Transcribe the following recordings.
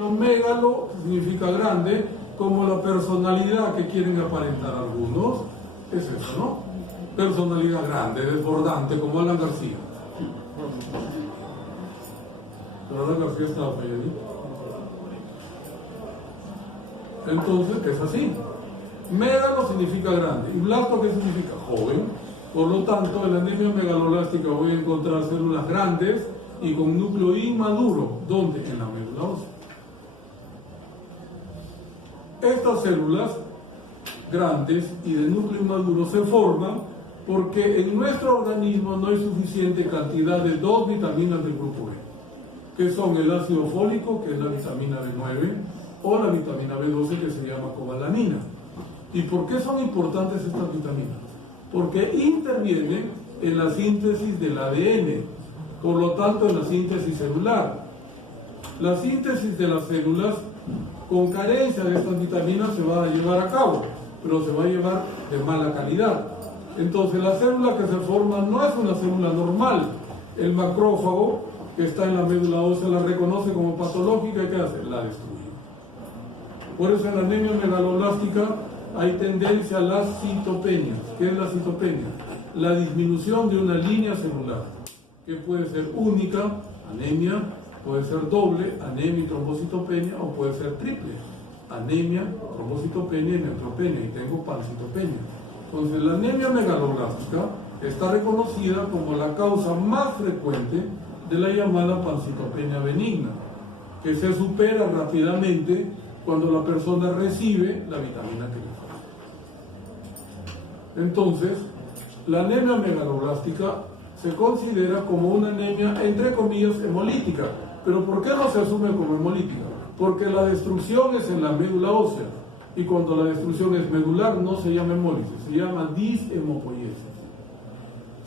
término megalo significa grande, como la personalidad que quieren aparentar algunos, es eso, ¿no? Personalidad grande, desbordante, como Alan García. Pero Alan García estaba falladito. Entonces, es así. Megalo significa grande. ¿Y blasto qué significa? Joven. Por lo tanto, en la anemia megaloblástica voy a encontrar células grandes y con núcleo inmaduro. ¿Dónde? En la médula ósea. Estas células grandes y de núcleo inmaduro se forman porque en nuestro organismo no hay suficiente cantidad de dos vitaminas del grupo B, que son el ácido fólico, que es la vitamina B9, o la vitamina B12, que se llama cobalamina. ¿Y por qué son importantes estas vitaminas? Porque intervienen en la síntesis del ADN, por lo tanto en la síntesis celular. La síntesis de las células con carencia de estas vitaminas se va a llevar a cabo, pero se va a llevar de mala calidad. Entonces la célula que se forma no es una célula normal. El macrófago que está en la médula ósea la reconoce como patológica y ¿qué hace? La destruye. Por eso en la anemia megaloblástica hay tendencia a la citopenia. ¿Qué es la citopenia? La disminución de una línea celular, que puede ser única, anemia, puede ser doble, anemia y trombocitopenia, o puede ser triple, anemia, trombocitopenia y neutropenia, y tengo pancitopenia. Entonces la anemia megaloblástica está reconocida como la causa más frecuente de la llamada pancitopenia benigna, que se supera rápidamente cuando la persona recibe la vitamina que le falta. Entonces, la anemia megaloblástica se considera como una anemia, entre comillas, hemolítica. ¿Pero por qué no se asume como hemolítica? Porque la destrucción es en la médula ósea, y cuando la destrucción es medular no se llama hemólisis, se llama dishemopoiesis.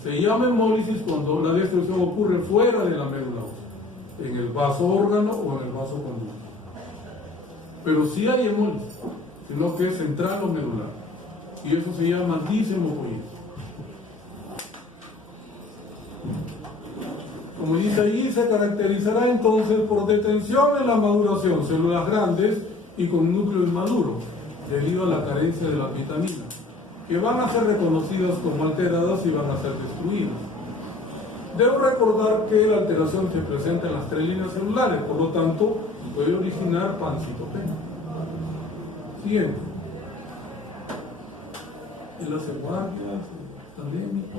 Se llama hemólisis cuando la destrucción ocurre fuera de la médula ósea, en el vaso órgano o en el vaso conducto. Pero sí hay hemólisis, sino que es central o medular, y eso se llama dishemopoiesis. Como dice allí, se caracterizará entonces por detención en la maduración, células grandes y con núcleo inmaduro, debido a la carencia de las vitaminas, que van a ser reconocidas como alteradas y van a ser destruidas. Debo recordar que la alteración se presenta en las tres líneas celulares, por lo tanto, puede originar pancitopenia. Siguiente. En las ceguardias, pandémico.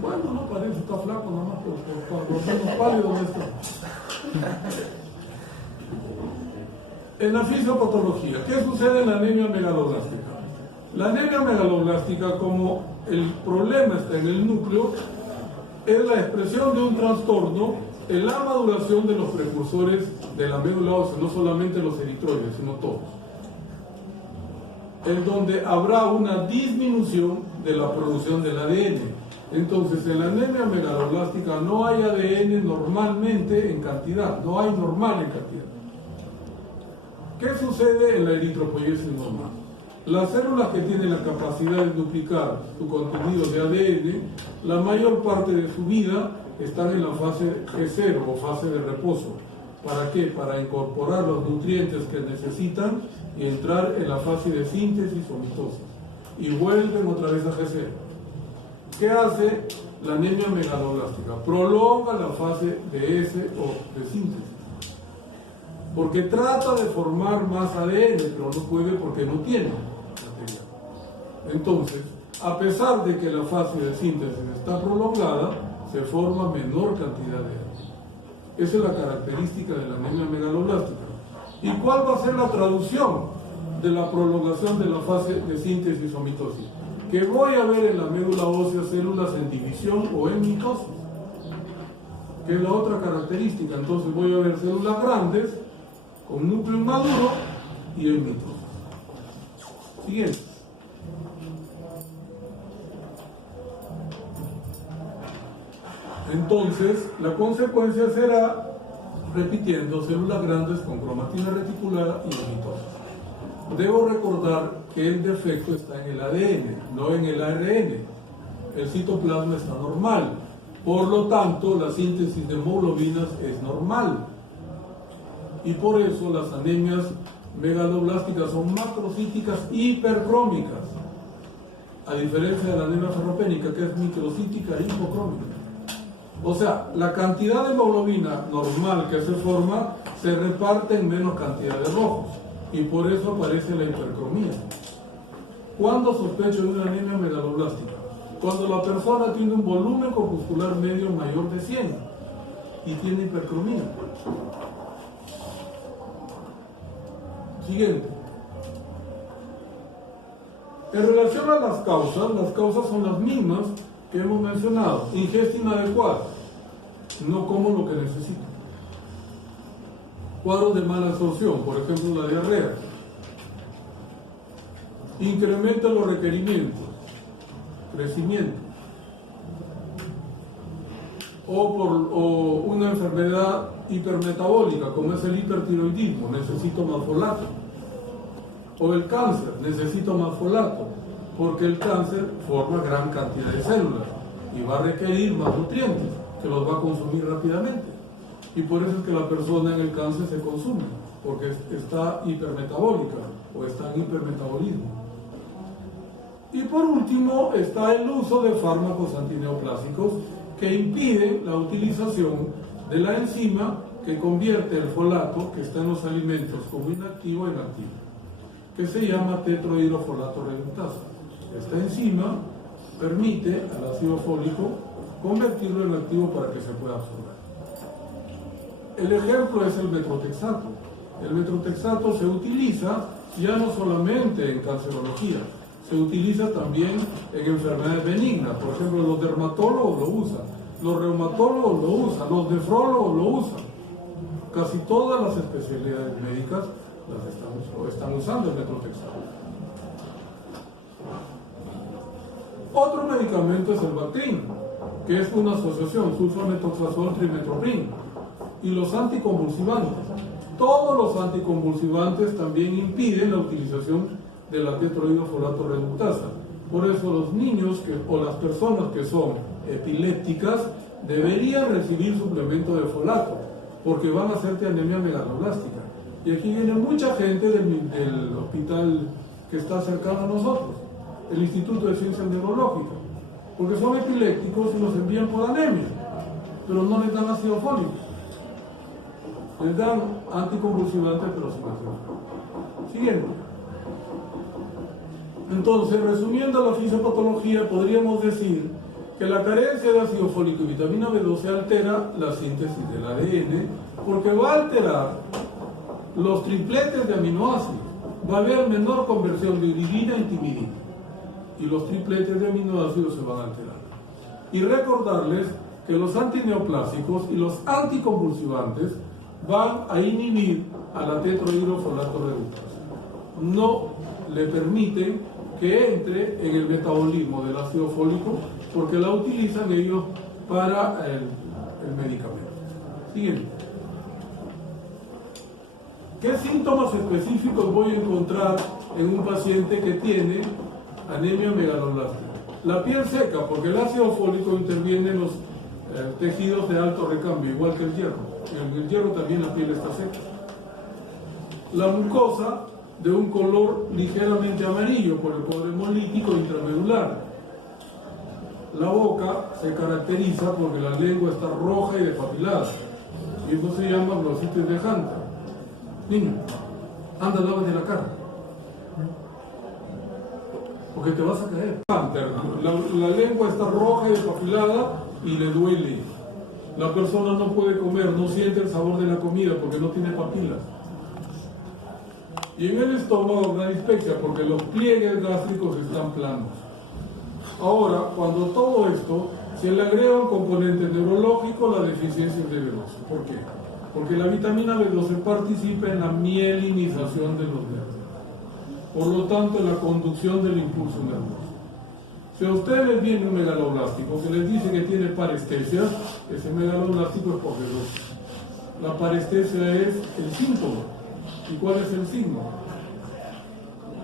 Bueno, no parece, está flaco nomás por los menos pálidos de esto. En la fisiopatología, ¿qué sucede en la anemia megaloblástica? La anemia megaloblástica, como el problema está en el núcleo, es la expresión de un trastorno en la maduración de los precursores de la médula ósea, no solamente los eritroides, sino todos, en donde habrá una disminución de la producción del ADN. Entonces, en la anemia megaloblástica no hay ADN normalmente en cantidad, no hay normal en cantidad. ¿Qué sucede en la eritropoiesis normal? Las células que tienen la capacidad de duplicar su contenido de ADN, la mayor parte de su vida están en la fase G0 o fase de reposo. ¿Para qué? Para incorporar los nutrientes que necesitan y entrar en la fase de síntesis o mitosis. Y vuelven otra vez a G0. ¿Qué hace la anemia megaloblástica? Prolonga la fase de S o de síntesis. Porque trata de formar más ADN, pero no puede porque no tiene material. Entonces, a pesar de que la fase de síntesis está prolongada, se forma menor cantidad de ADN. Esa es la característica de la anemia megaloblástica. ¿Y cuál va a ser la traducción de la prolongación de la fase de síntesis o mitosis? Que voy a ver en la médula ósea células en división o en mitosis, que es la otra característica. Entonces voy a ver células grandes con núcleo inmaduro y en mitosis. Siguiente. Entonces, la consecuencia será, repitiendo, células grandes con cromatina reticulada y en mitosis. Debo recordar que el defecto está en el ADN, no en el ARN. el citoplasma está normal. Por lo tanto, la síntesis de hemoglobinas es normal. Y por eso las anemias megaloblásticas son macrocíticas hipercrómicas, a diferencia de la anemia ferropénica, que es microcítica e hipocrómica. O sea, la cantidad de hemoglobina normal que se forma se reparte en menos cantidad de rojos, y por eso aparece la hipercromía. ¿Cuándo sospecho de una anemia megaloblástica? Cuando la persona tiene un volumen corpuscular medio mayor de 100 y tiene hipercromía. Siguiente. En relación a las causas son las mismas que hemos mencionado. Ingesta inadecuada, no como lo que necesito. Cuadros de mala absorción, por ejemplo la diarrea. Incrementa los requerimientos, crecimiento. O una enfermedad hipermetabólica, como es el hipertiroidismo, necesito más folato. O el cáncer, necesito más folato, porque el cáncer forma gran cantidad de células y va a requerir más nutrientes, que los va a consumir rápidamente. Y por eso es que la persona en el cáncer se consume, porque está hipermetabólica o está en hipermetabolismo. Y por último está el uso de fármacos antineoplásicos que impiden la utilización de la enzima que convierte el folato que está en los alimentos como inactivo en activo, que se llama tetrohidrofolato reductasa. Esta enzima permite al ácido fólico convertirlo en activo para que se pueda absorber. El ejemplo es el metrotexato. El metrotexato se utiliza ya no solamente en cancerología, se utiliza también en enfermedades benignas. Por ejemplo, los dermatólogos lo usan, los reumatólogos lo usan, los nefrólogos lo usan. Casi todas las especialidades médicas están usando el metrotexato. Otro medicamento es el Bactrim, que es una asociación sulfonetoxazol trimetoprim, y los anticonvulsivantes. Todos los anticonvulsivantes también impiden la utilización de la tetrohidrofolato reductasa. Por eso los niños o las personas que son epilépticas deberían recibir suplemento de folato, porque van a hacerte anemia megaloblástica. Y aquí viene mucha gente del hospital que está cercano a nosotros, el Instituto de Ciencias Neurológicas, porque son epilépticos y los envían por anemia, pero no les dan ácido fólico. Les dan anticonvulsivantes, pero sin ácido fólico. Siguiente. Entonces, resumiendo la fisiopatología, podríamos decir que la carencia de ácido fólico y vitamina B12 altera la síntesis del ADN, porque va a alterar los tripletes de aminoácidos. Va a haber menor conversión de uridina y timidina, y los tripletes de aminoácidos se van a alterar. Y recordarles que los antineoplásicos y los anticonvulsivantes van a inhibir a la tetrohidrofolato reductasa. No le permiten que entre en el metabolismo del ácido fólico, porque la utilizan ellos para el medicamento. Siguiente. ¿Qué síntomas específicos voy a encontrar en un paciente que tiene anemia megaloblástica? La piel seca, porque el ácido fólico interviene en los tejidos de alto recambio, igual que el hierro. En el hierro también la piel está seca. La mucosa de un color ligeramente amarillo por el cuadro hemolítico intramedular. La boca se caracteriza porque la lengua está roja y despapilada, y eso se llama glositis de Hunter. Niño, anda, lávate la cara, porque te vas a caer. La lengua está roja y despapilada y le duele. La persona no puede comer, no siente el sabor de la comida porque no tiene papilas. Y en el estómago una dispepsia porque los pliegues gástricos están planos. Ahora, cuando todo esto se le agrega un componente neurológico, la deficiencia de B12. ¿Por qué? Porque la vitamina B12 participa en la mielinización de los nervios. Por lo tanto, en la conducción del impulso nervioso. Si a ustedes viene un megaloblástico que les dice que tiene parestesia, ese megaloblástico es por B12. La parestesia es el síntoma. ¿Y cuál es el signo?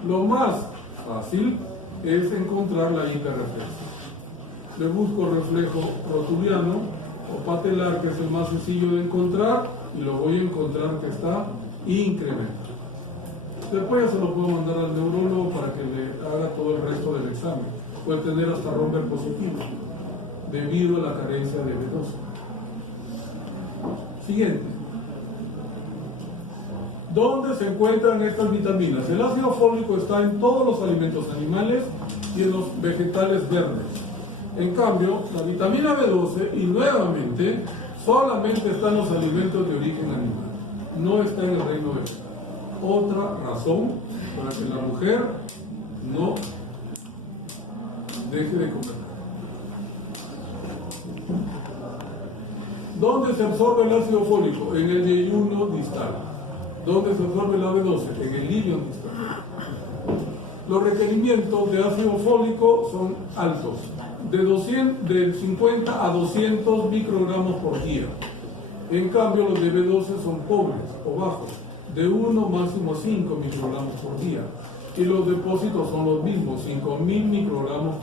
Lo más fácil es encontrar la hiperreflexia. Le busco reflejo rotuliano o patelar, que es el más sencillo de encontrar, y lo voy a encontrar que está incrementado. Después ya se lo puedo mandar al neurólogo para que le haga todo el resto del examen. Puede tener hasta romper positivo debido a la carencia de B12. Siguiente. ¿Dónde se encuentran estas vitaminas? El ácido fólico está en todos los alimentos animales y en los vegetales verdes. En cambio, la vitamina B12, y nuevamente, solamente está en los alimentos de origen animal. No está en el reino vegetal. Otra razón para que la mujer no deje de comer. ¿Dónde se absorbe el ácido fólico? En el yeyuno distal. ¿Dónde se absorbe la B12? En el ilion distal. Los requerimientos de ácido fólico son altos, de 50 a 200 microgramos por día. En cambio, los de B12 son pobres o bajos, de 1 máximo 5 microgramos por día. Y los depósitos son los mismos, 5.000 microgramos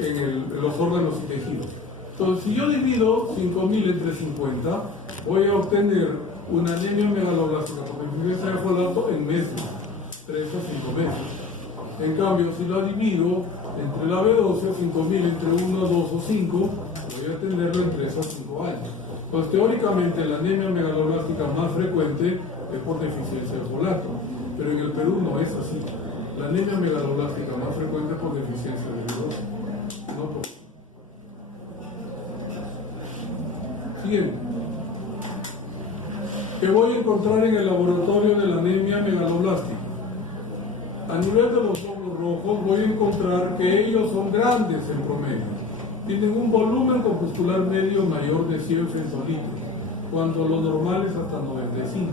en los órganos y tejidos. Entonces, si yo divido 5.000 entre 50, voy a obtener una anemia megaloblástica con deficiencia de folato en meses, 3 a 5 meses. En cambio, si la divido entre la B12, 5.000 entre 1, 2 o 5, voy a tenerlo en 3 a 5 años. Pues teóricamente la anemia megaloblástica más frecuente es por deficiencia de folato, pero en el Perú no es así. La anemia megaloblástica más frecuente es por deficiencia de B12. No por... Siguiente. ¿Qué voy a encontrar en el laboratorio de la anemia megaloblástica? A nivel de los glóbulos rojos voy a encontrar que ellos son grandes en promedio. Tienen un volumen corpuscular medio mayor de 100 centilitros, cuando lo normal es hasta 95.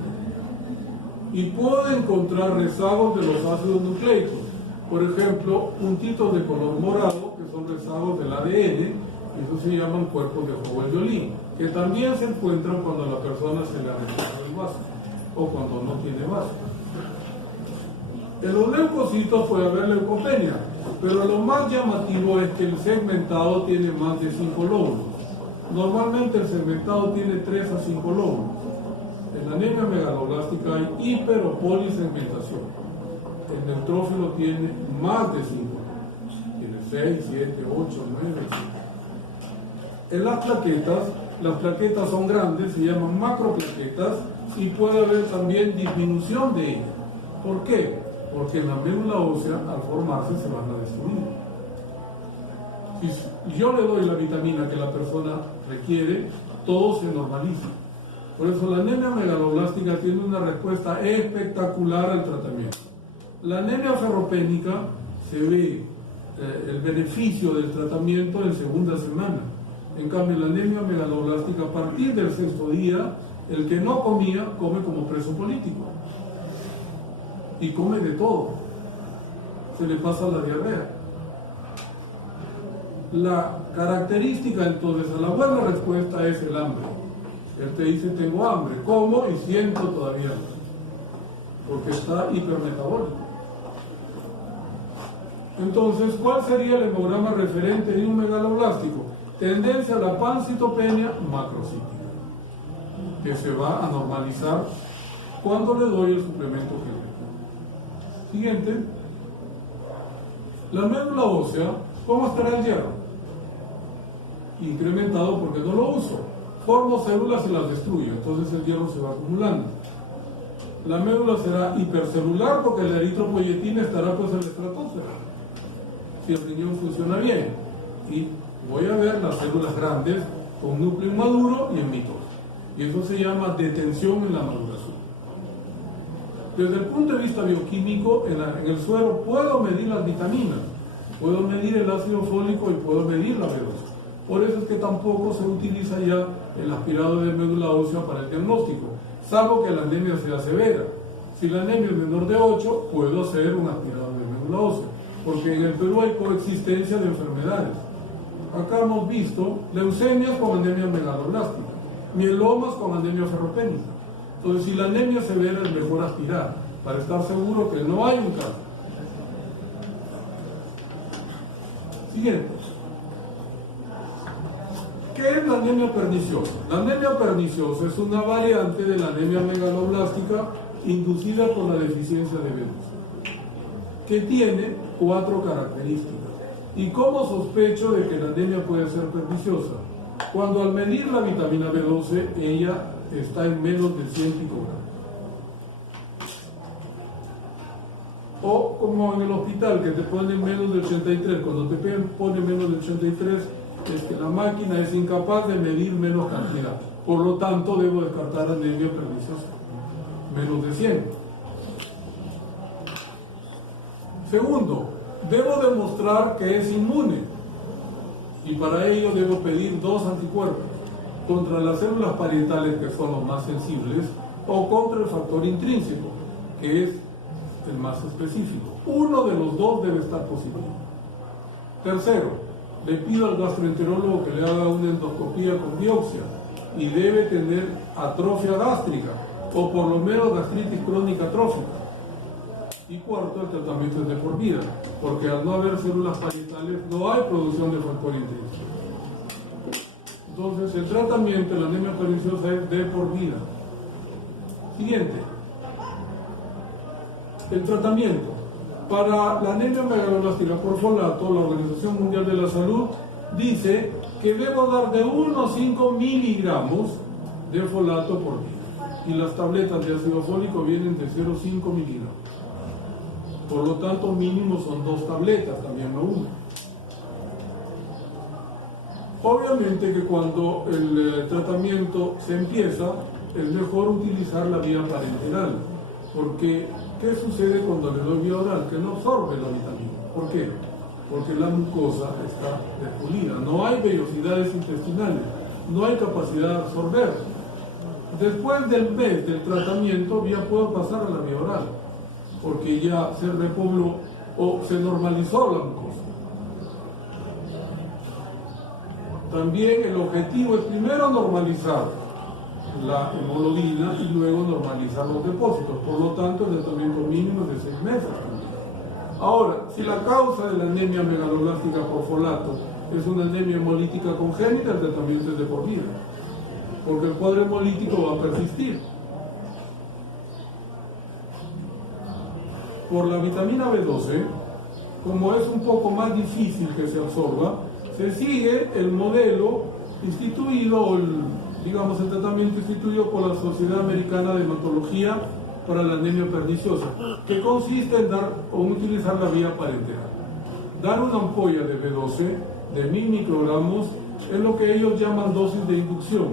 Y puedo encontrar rezagos de los ácidos nucleicos. Por ejemplo, puntitos de color morado, que son rezagos del ADN, y eso se llaman cuerpos de Howell-Jolin, que también se encuentran cuando a la persona se le rechaza el vaso, o cuando no tiene vaso. En los leucocitos puede haber leucopenia, pero lo más llamativo es que el segmentado tiene más de 5 lóbulos. Normalmente el segmentado tiene 3 a 5 lóbulos. En la anemia megaloblástica hay hiper o polisegmentación. El neutrófilo tiene más de 5 lóbulos. Tiene 6, 7, 8, 9, 10. En las plaquetas son grandes, se llaman macroplaquetas, y puede haber también disminución de ellas. ¿Por qué? Porque en la médula ósea, al formarse, se van a destruir. Si yo le doy la vitamina que la persona requiere, todo se normaliza. Por eso la anemia megaloblástica tiene una respuesta espectacular al tratamiento. La anemia ferropénica se ve el beneficio del tratamiento en segunda semana. En cambio, la anemia megaloblástica, a partir del 6º día, el que no comía, come como preso político. Y come de todo. Se le pasa la diarrea. La característica, entonces, a la buena respuesta es el hambre. Él te dice, tengo hambre, como y siento todavía hambre, porque está hipermetabólico. Entonces, ¿cuál sería el hemograma referente de un megaloblástico? Tendencia a la pancitopenia macrocítica, que se va a normalizar cuando le doy el suplemento genético. Siguiente. La médula ósea, ¿cómo estará el hierro? Incrementado porque no lo uso. Formo células y las destruyo, entonces el hierro se va acumulando. La médula será hipercelular porque la eritropoyetina estará pues en la estratosfera, si el riñón funciona bien. Y voy a ver las células grandes con núcleo inmaduro y en mitosis. Y eso se llama detención en la maduración. Desde el punto de vista bioquímico, en el suero puedo medir las vitaminas, puedo medir el ácido fólico y puedo medir la B12. Por eso es que tampoco se utiliza ya el aspirado de médula ósea para el diagnóstico, salvo que la anemia sea severa. Si la anemia es menor de 8, puedo hacer un aspirado de médula ósea, porque en el Perú hay coexistencia de enfermedades. Acá hemos visto leucemias con anemia megaloblástica, mielomas con anemia ferropénica. Entonces, si la anemia severa, es mejor aspirar, para estar seguro que no hay un caso. Siguiente. ¿Qué es la anemia perniciosa? La anemia perniciosa es una variante de la anemia megaloblástica inducida por la deficiencia de B12, que tiene 4 características. ¿Y cómo sospecho de que la anemia puede ser perniciosa? Cuando al medir la vitamina B12, ella está en menos de 100 picogramos. O como en el hospital, que te ponen menos de 83, cuando te ponen menos de 83, es que la máquina es incapaz de medir menos cantidad. Por lo tanto, debo descartar anemia perniciosa, menos de 100. Segundo, debo demostrar que es inmune. Y para ello debo pedir 2 anticuerpos, contra las células parietales, que son los más sensibles, o contra el factor intrínseco, que es el más específico. Uno de los 2 debe estar positivo. Tercero, le pido al gastroenterólogo que le haga una endoscopía con biopsia y debe tener atrofia gástrica o por lo menos gastritis crónica atrófica. Y cuarto, el tratamiento es de por vida, porque al no haber células parietales no hay producción de factor intrínseco. Entonces, el tratamiento de la anemia perniciosa es de por vida. Siguiente. El tratamiento. Para la anemia megaloblástica por folato, la Organización Mundial de la Salud dice que debo dar de 1 a 5 miligramos de folato por día. Y las tabletas de ácido fólico vienen de 0,5 miligramos. Por lo tanto, mínimo son 2 tabletas, también no 1. Obviamente que cuando el tratamiento se empieza, es mejor utilizar la vía parenteral, porque ¿qué sucede cuando le doy vía oral? Que no absorbe la vitamina. ¿Por qué? Porque la mucosa está despolida, no hay vellosidades intestinales, no hay capacidad de absorber. Después del mes del tratamiento ya puedo pasar a la vía oral, porque ya se repobló o se normalizó la mucosa. También el objetivo es primero normalizar la hemoglobina y luego normalizar los depósitos. Por lo tanto, el tratamiento mínimo es de 6 meses. Ahora, si la causa de la anemia megaloblástica por folato es una anemia hemolítica congénita, el tratamiento es de por vida, porque el cuadro hemolítico va a persistir. Por la vitamina B12, como es un poco más difícil que se absorba, se sigue el modelo instituido, o el tratamiento instituido por la Sociedad Americana de Hematología para la anemia perniciosa, que consiste en dar o utilizar la vía parenteral. Dar una ampolla de B12 de 1000 microgramos es lo que ellos llaman dosis de inducción,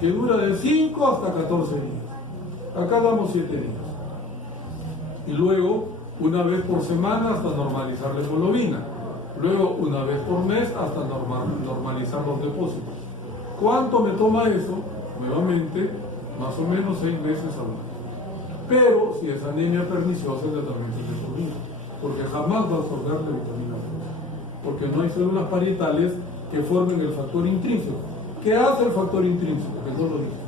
que dura de 5 hasta 14 días. Acá damos 7 días. Y luego, una vez por semana hasta normalizar la hemoglobina. Luego, una vez por mes hasta normalizar los depósitos. ¿Cuánto me toma eso? Nuevamente, más o menos 6 meses al año. Pero si es anemia perniciosa, el tratamiento es de por vida, porque jamás va a absorber la vitamina B, porque no hay células parietales que formen el factor intrínseco. ¿Qué hace el factor intrínseco? Que no lo dice.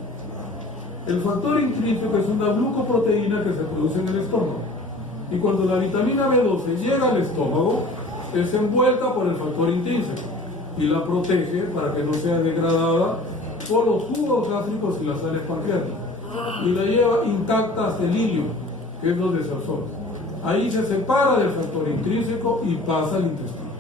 El factor intrínseco es una glucoproteína que se produce en el estómago. Y cuando la vitamina B12 llega al estómago, es envuelta por el factor intrínseco y la protege para que no sea degradada por los jugos gástricos y las sales pancreáticas. Y la lleva intacta hasta el ilio, que es donde se absorbe. Ahí se separa del factor intrínseco y pasa al intestino.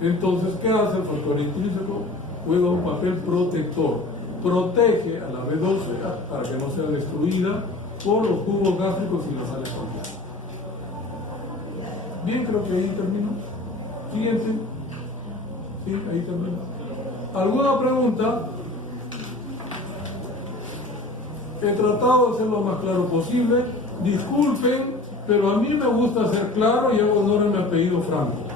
Entonces, ¿qué hace el factor intrínseco? Juega un papel protector. Protege a la B12 para que no sea destruida por los jugos gástricos y las sales pancreáticas. Bien, creo que ahí termino. Siguiente. Sí, ahí termino. ¿Alguna pregunta? He tratado de ser lo más claro posible. Disculpen, pero a mí me gusta ser claro y hago honor a mi apellido Franco.